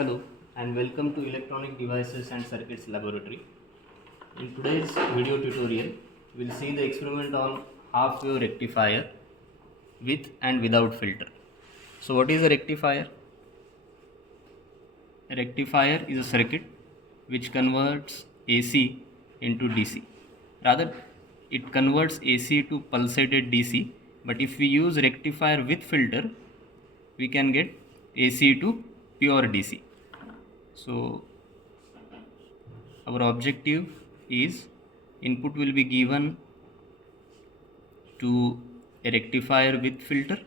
Hello and welcome to Electronic Devices and Circuits Laboratory. In today's video tutorial, we'll see the experiment on half-wave rectifier with and without filter. So what is a rectifier? A rectifier is a circuit which converts AC into DC. Rather, it converts AC to pulsated DC, but if we use rectifier with filter, we can get AC to pure DC. So our objective is input will be given to a rectifier with filter,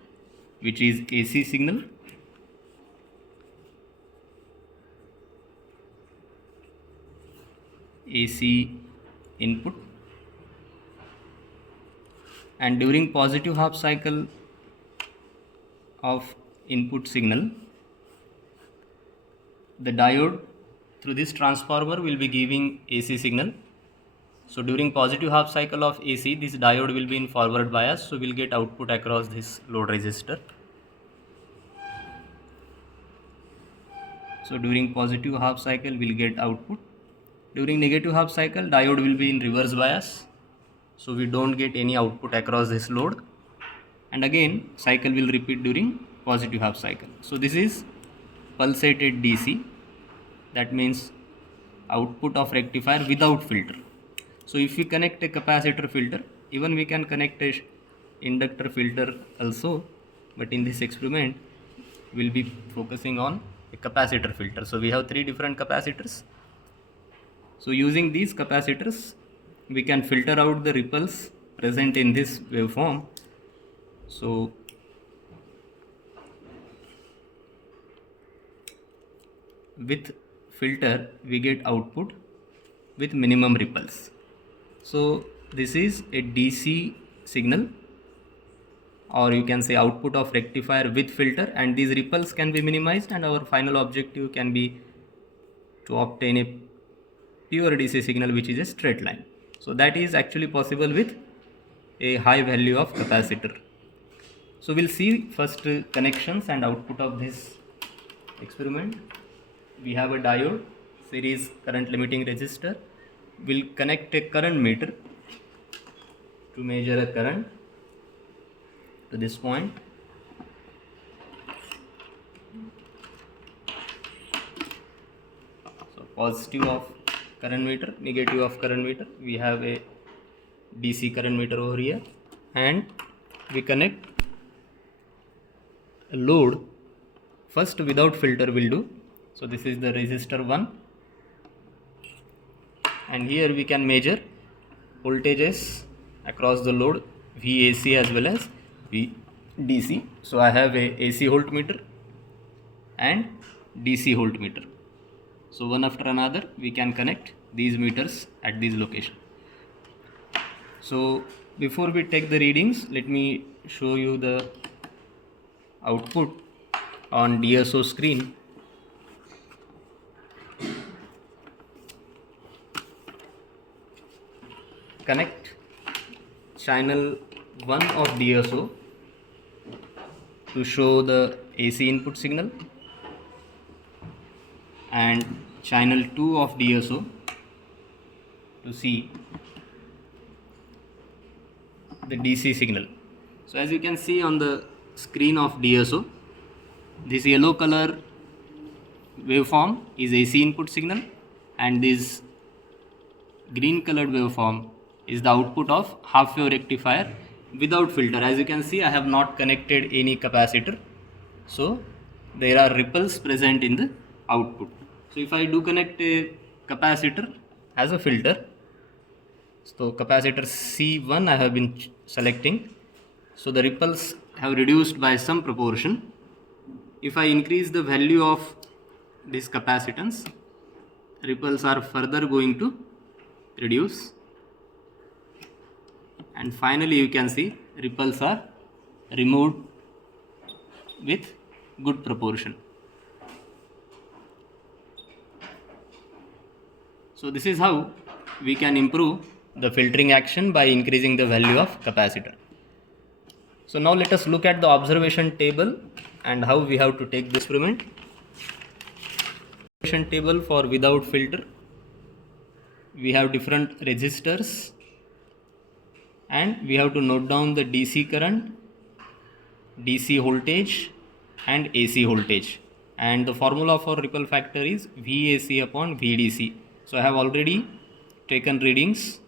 which is AC signal, AC input, and during positive half cycle of input signal, the diode through this transformer will be giving AC signal. So during positive half cycle of AC, this diode will be in forward bias, so we'll get output across this load resistor. So during positive half cycle, we'll get output. During negative half cycle, diode will be in reverse bias, so we don't get any output across this load. And again, cycle will repeat during positive half cycle. So this is pulsated DC. That means output of rectifier without filter. So if we connect a capacitor filter, even we can connect a inductor filter also, but in this experiment we'll be focusing on a capacitor filter. So we have three different capacitors. So using these capacitors, we can filter out the ripples present in this waveform. So with filter we get output with minimum ripples. So this is a DC signal, or you can say output of rectifier with filter, and these ripples can be minimized, and our final objective can be to obtain a pure DC signal which is a straight line. So that is actually possible with a high value of capacitor. So we'll see first connections and output of this experiment. We have a diode, series current limiting resistor. We'll connect a current meter to measure a current to this point. So positive of current meter, negative of current meter. We have a DC current meter over here, and we connect a load. First without filter will do. So this is the resistor 1, and here we can measure voltages across the load, VAC as well as VDC. So I have a AC voltmeter and DC voltmeter. So one after another we can connect these meters at this location. So before we take the readings, let me show you the output on DSO screen. Connect channel 1 of DSO to show the AC input signal, and channel 2 of DSO to see the DC signal. So as you can see on the screen of DSO, this yellow color waveform is AC input signal, and this green colored waveform is the output of half wave rectifier without filter. As you can see, I have not connected any capacitor, so there are ripples present in the output. So if I do connect a capacitor as a filter, so capacitor C1 I have been selecting, so the ripples have reduced by some proportion. If I increase the value of this capacitance, ripples are further going to reduce, and finally you can see ripples are removed with good proportion. So this is how we can improve the filtering action by increasing the value of capacitor. So now let us look at the observation table and how we have to take the experiment. observation table for without filter. We have different resistors and we have to note down the DC current, DC voltage and AC voltage, and the formula for ripple factor is VAC upon VDC. So I have already taken readings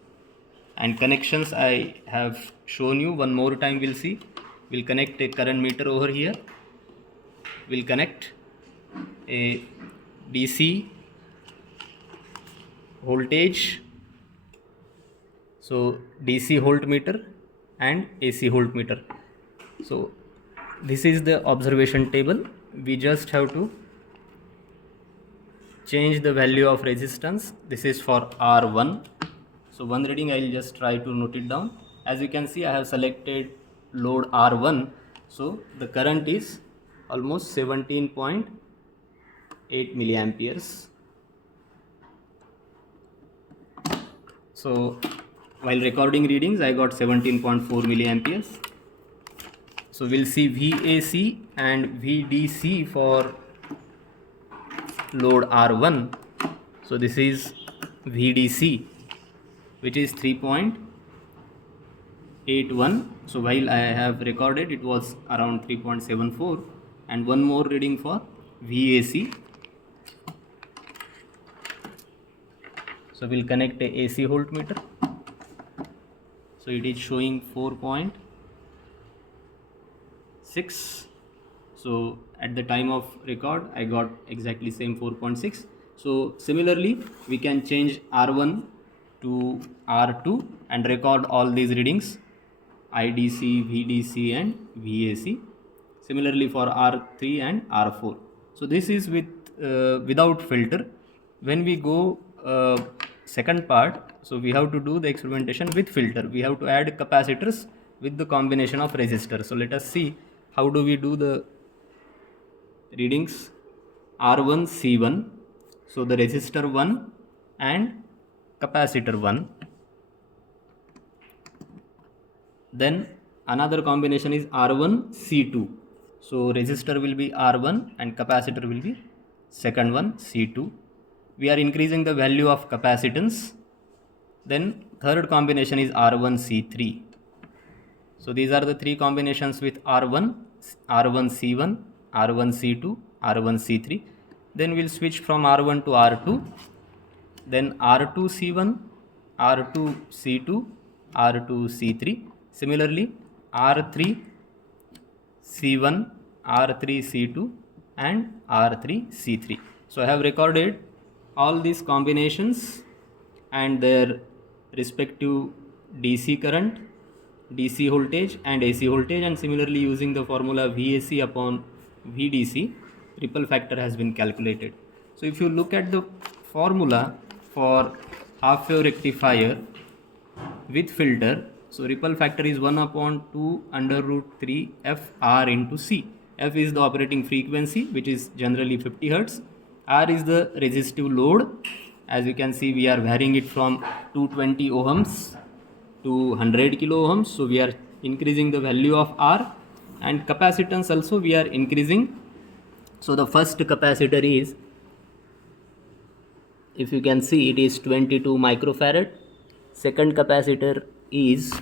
and connections I have shown you. One more time we'll see. We'll connect a current meter over here. We'll connect a DC voltage, so DC voltmeter and AC voltmeter. So this is the observation table. We just have to change the value of resistance. This is for R1. So one reading I will just try to note it down. As you can see, I have selected load R1. So the current is almost 17.8 milliamperes. So while recording readings, I got 17.4 milliamperes. So we'll see VAC and VDC for load R1. So this is VDC, which is 3.81. So while I have recorded, it was around 3.74. And one more reading for VAC. So we'll connect a AC voltmeter. So it is showing 4.6. So at the time of record, I got exactly same 4.6. So similarly, we can change R1 to R2 and record all these readings, IDC, VDC and VAC. Similarly for R3 and R4. So this is with without filter. When we go second part, so we have to do the experimentation with filter. We have to add capacitors with the combination of resistors. So let us see how do we do the readings. R1 C1, so the resistor 1 and capacitor 1. Then another combination is R1 C2, so resistor will be R1 and capacitor will be second one C2. We are increasing the value of capacitance. Then third combination is R1 C3. So these are the three combinations with R1, R1 C1, R1 C2, R1 C3. Then we'll switch from R1 to R2. Then R2 C1, R2 C2, R2 C3. Similarly, R3 C1, R3 C2 and R3 C3. So I have recorded all these combinations and their respective DC current, DC voltage and AC voltage, and similarly using the formula VAC upon VDC, ripple factor has been calculated. So if you look at the formula for half wave rectifier with filter, so ripple factor is 1 upon 2 under root 3 FR into C. F is the operating frequency, which is generally 50 Hz. R is the resistive load. As you can see, we are varying it from 220 ohms to 100 kilo ohms. So we are increasing the value of R, and capacitance also we are increasing. So the first capacitor is, if you can see, it is 22 microfarad. Second capacitor is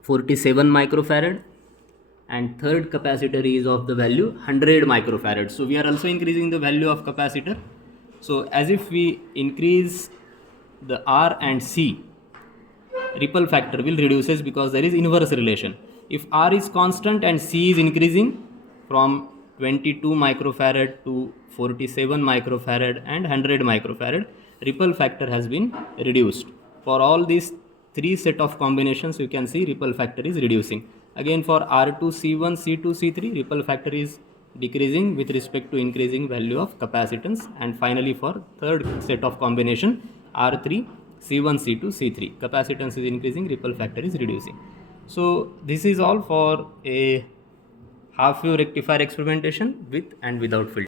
47 microfarad. And third capacitor is of the value 100 microfarad. So we are also increasing the value of capacitor. So as if we increase the R and C, ripple factor will reduces because there is inverse relation. If R is constant and C is increasing from 22 microfarad to 47 microfarad and 100 microfarad, ripple factor has been reduced. For all these three set of combinations, you can see ripple factor is reducing. Again for R2, C1, C2, C3, ripple factor is decreasing with respect to increasing value of capacitance. And finally for third set of combination, R3, C1, C2, C3, capacitance is increasing, ripple factor is reducing. So this is all for a half wave rectifier experimentation with and without filter.